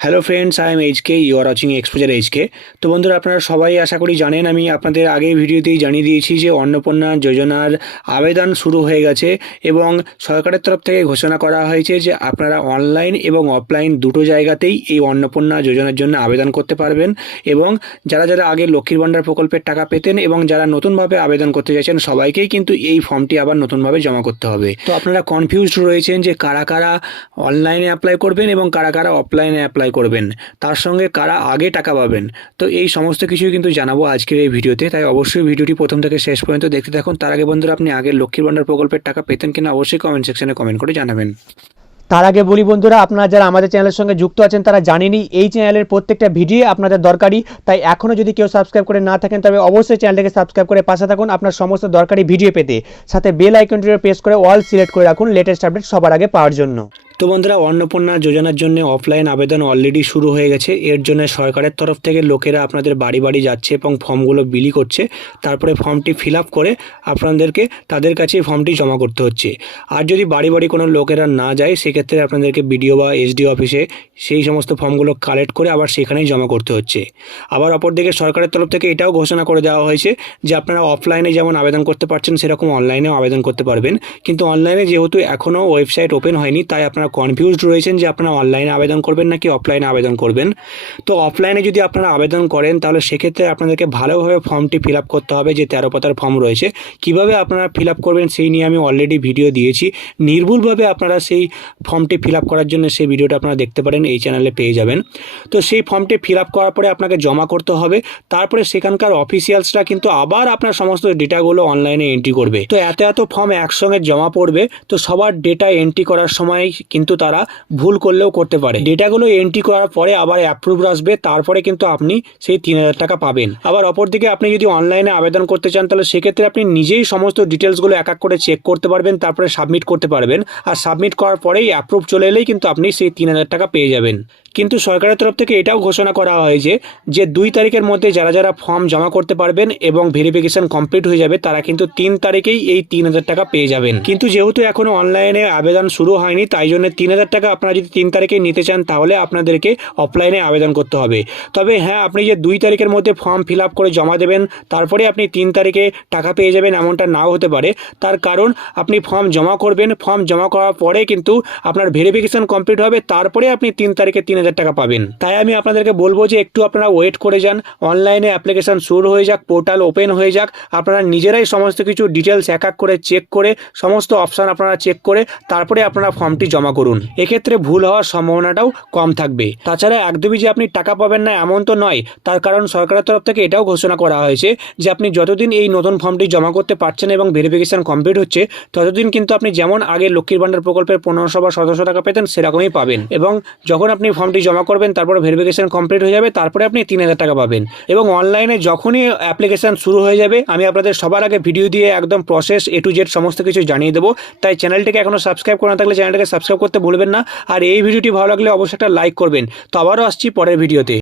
Hello friends, I am HK, you are watching Exposure HK. তো বন্ধুরা, আপনারা সবাই আশা করি জানেন, আমি আপনাদের আগের ভিডিওতেই জানিয়ে দিয়েছি যে অন্নপূর্ণা যোজনার আবেদন শুরু হয়ে গেছে এবং সরকারের তরফ থেকে ঘোষণা করা হয়েছে যে আপনারা অনলাইন এবং অফলাইন দুটো জায়গাতেই এই অন্নপূর্ণা যোজনার জন্য আবেদন করতে পারবেন। এবং যারা যারা আগে লক্ষ্মীর ভাণ্ডার প্রকল্পের টাকা পেতেন এবং যারা নতুনভাবে আবেদন করতে চাইছেন, সবাইকেই কিন্তু এই ফর্মটি আবার নতুনভাবে জমা করতে হবে। তো আপনারা কনফিউজড রয়েছেন যে কারা কারা অনলাইনে অ্যাপ্লাই করবেন এবং কারা কারা অফলাইনে অ্যাপ্লাই করবেন, তার সঙ্গে কারা আগে টাকা পাবেন। তো এই সমস্ত কিছুই কিন্তু জানাবো আজকের এই ভিডিওতে, তাই অবশ্যই ভিডিওটি প্রথম থেকে শেষ পর্যন্ত দেখতে থাকুন। তার আগে বন্ধুরা, আপনি আগের লক্ষ্মীর ভাণ্ডার প্রকল্পের টাকা পেতেন কিনা অবশ্যই কমেন্ট সেকশনে কমেন্ট করে জানাবেন। তার আগে বলি বন্ধুরা, আপনারা যারা আমাদের চ্যানেলের সঙ্গে যুক্ত আছেন তারা জানেনই এই চ্যানেলের প্রত্যেকটা ভিডিও আপনাদের দরকারি। তাই এখনও যদি কেউ সাবস্ক্রাইব করে না থাকেন তবে অবশ্যই চ্যানেলটাকে সাবস্ক্রাইব করে পাশে থাকুন আপনার সমস্ত দরকারি ভিডিও পেতে। সাথে বেল আইকনটিতে প্রেস করে অল সিলেক্ট করে রাখুন লেটেস্ট আপডেট সবার আগে পাওয়ার জন্য। তো বন্ধুরা, অন্নপূর্ণা যোজনার জন্য অফলাইন আবেদন অলরেডি শুরু হয়ে গেছে। এর জন্য সরকারের তরফ থেকে লোকেরা আপনাদের বাড়ি বাড়ি যাচ্ছে এবং ফর্মগুলো বিলি করছে। তারপরে ফর্মটি ফিল আপ করে আপনাদেরকে তাদের কাছে ফর্মটি জমা করতে হচ্ছে। আর যদি বাড়ি বাড়ি কোনো লোকেরা না যায়, সেক্ষেত্রে আপনাদেরকে বিডিও বা এসডি অফিসে সেই সমস্ত ফর্মগুলো কালেক্ট করে আবার সেখানেই জমা করতে হচ্ছে। আবার অপরদিকে সরকারের তরফ থেকে এটাও ঘোষণা করে দেওয়া হয়েছে যে আপনারা অফলাইনে যেমন আবেদন করতে পারছেন, সেরকম অনলাইনেও আবেদন করতে পারবেন। কিন্তু অনলাইনে যেহেতু এখনও ওয়েবসাইট ওপেন হয়নি, তাই আপনারা কনফিউজড রয়েছেন যে আপনারা অনলাইনে আবেদন করবেন নাকি অফলাইনে আবেদন করবেন। তো অফলাইনে যদি আপনারা আবেদন করেন, তাহলে সেক্ষেত্রে আপনাদেরকে ভালোভাবে ফর্মটি ফিল আপ করতে হবে। যে 13 পাতার ফর্ম রয়েছে, কিভাবে আপনারা ফিল আপ করবেন সেই নিয়ে আমি অলরেডি ভিডিও দিয়েছি। নির্ভুলভাবে আপনারা সেই ফর্মটি ফিল আপ করার জন্য সেই ভিডিওটা আপনারা দেখতে পারেন, এই চ্যানেলে পেয়ে যাবেন। তো সেই ফর্মটি ফিল আপ করার পরে আপনাকে জমা করতে হবে। তারপরে সেখানকার অফিসিয়ালসরা কিন্তু আবার আপনার সমস্ত ডেটাগুলো অনলাইনে এন্ট্রি করবে। তো এত ফর্ম একসঙ্গে জমা পড়বে, তো সবার ডেটা এন্ট্রি করার সময় কিন্তু তারা ভুল করলেও করতে পারে। ডেটাগুলো এন্ট্রি করার পরে আবার অ্যাপ্রুভ আসবে, তারপরে কিন্তু আপনি সেই 3000 টাকা পাবেন। আবার অপরদিকে আপনি যদি অনলাইনে আবেদন করতে চান, তাহলে সেক্ষেত্রে আপনি নিজেই সমস্ত ডিটেলসগুলো এক এক করে চেক করতে পারবেন, তারপরে সাবমিট করতে পারবেন। আর সাবমিট করার পরেই অ্যাপ্রুভ চলে এলেই কিন্তু আপনি সেই 3000 টাকা পেয়ে যাবেন। কিন্তু সরকারের তরফ থেকে এটাও ঘোষণা করা হয়েছে যে 2 তারিখের মধ্যে যারা যারা ফর্ম জমা করতে পারবেন এবং ভেরিফিকেশন কমপ্লিট হয়ে যাবে, তারা কিন্তু 3 তারিখেই এই 3000 টাকা পেয়ে যাবেন। কিন্তু যেহেতু এখনো অনলাইনে আবেদন শুরু হয়নি, তাই জন্য 3000 টাকা আপনারা যদি 3 তারিখে নিতে চান, তাহলে আপনাদেরকে অফলাইনে আবেদন করতে হবে। তবে হ্যাঁ, আপনি যে 2 তারিখের মধ্যে ফর্ম ফিল আপ করে জমা দেবেন, তারপরে আপনি 3 তারিখে টাকা পেয়ে যাবেন, এমনটা নাও হতে পারে। তার কারণ আপনি ফর্ম জমা করবেন, ফর্ম জমা করার পরে কিন্তু আপনার ভেরিফিকেশন কমপ্লিট হবে, তারপরে আপনি 3 তারিখে 3000 টাকা পাবেন। তাই আমি আপনাদেরকে বলবো যে একটু আপনারা ওয়েট করে যান, অনলাইনে অ্যাপ্লিকেশন শুরু হয়ে যাক, পোর্টাল ওপেন হয়ে যাক, আপনারা নিজেরাই সমস্ত কিছু ডিটেলস এক এক করে চেক করে সমস্ত অপশান আপনারা চেক করে তারপরে আপনারা ফর্মটি জমা করুন। এক্ষেত্রে ভুল হওয়ার সম্ভাবনাটাও কম থাকবে। তাছাড়া একদমই যে আপনি টাকা পাবেন না এমন তো নয়, তার কারণ সরকারের তরফ থেকে এটাও ঘোষণা করা হয়েছে যে আপনি যতদিন এই নতুন ফর্মটি জমা করতে পারছেন এবং ভেরিফিকেশন কমপ্লিট হচ্ছে, ততদিন কিন্তু আপনি যেমন আগে লক্ষ্মীর ভাণ্ডার প্রকল্পের 1500 বা 1700 টাকা পেতেন, সেরকমই পাবেন। এবং যখন আপনি ফর্মটি জমা করবেন, তারপরে ভেরিফিকেশন কমপ্লিট হয়ে যাবে, তারপরে আপনি 3000 টাকা পাবেন। এবং অনলাইনে যখনই অ্যাপ্লিকেশন শুরু হয়ে যাবে, আমি আপনাদের সবার আগে ভিডিও দিয়ে একদম প্রসেস A to Z সমস্ত কিছু জানিয়ে দেবো। তাই চ্যানেলটিকে এখনও সাবস্ক্রাইব করে না থাকলে চ্যানেলটাকে সাবস্ক্রাইব করতে ভুলবেন না। আর এই ভিডিওটি ভালো লাগলে অবশ্যই একটা লাইক করবেন। তো আবারও আসছি পরের ভিডিওতে।